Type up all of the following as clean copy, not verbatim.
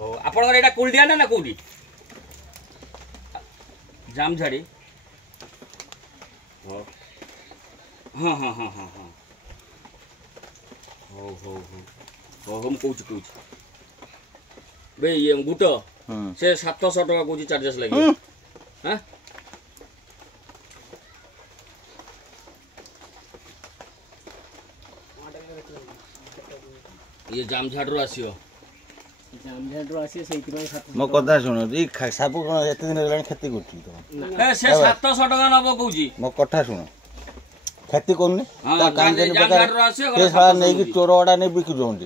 हो आपनकर एटा कुलडिया ना कोडी जामझाड़ी हो हाँ हाँ हाँ हाँ हाँ हो हो हो हम कहूँ बे ये गुट से 700 टका कहूँ चार्जेस लगे हाँ ये जामझाड़ आसियो मो कथा शुण साप कौन एत दिन है खेती कर से 700 टका नब कहूँ मो कथा शुण खेती करूनी जामझाड़ नहीं चोर गुड़ा नहीं बिकुंट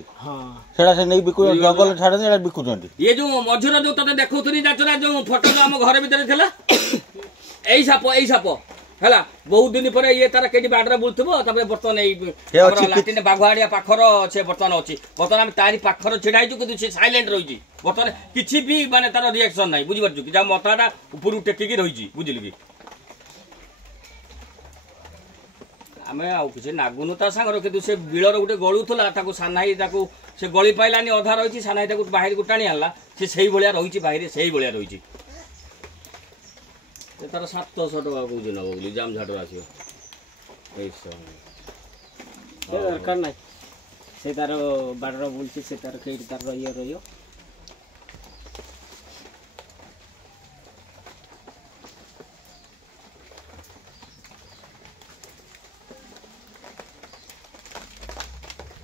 से नहीं बिकु जंगल छाड़े बिकुंट ये जो मझुर जो ते देखुनी जाचना जो फोटो जो आम घर भितर थिला एई साप हैला बहुत दिन पर ये तार केडी बाडरा बुलथबो तबे बर्तन ए लाटिन बाघवाड़िया पाखर छे बर्तन अछि बर्तन हम तारी पाखर छिडाई छु किंतु से साइलेंट रही छी बर्तन किछि भी माने तार रिएक्शन नाही बुझि परछु कि जा मताटा ऊपर टेकी की रही छी बुझिल कि आमे आउ किछि नागुनु ता संगर किंतु से बिलर गुटे गळुथला ताको सानाई ताको से गळी पाइलानी अधा रही छी सानाई ताको बाहिर गुटाणी आला से सेही भलिया रही छी बाहिर सेही भलिया रही छी तार 700 टका कहूँ नब बोली जामझाड़ आसो दरकार ना से तार बाडर बुलची से तार खेत तार रही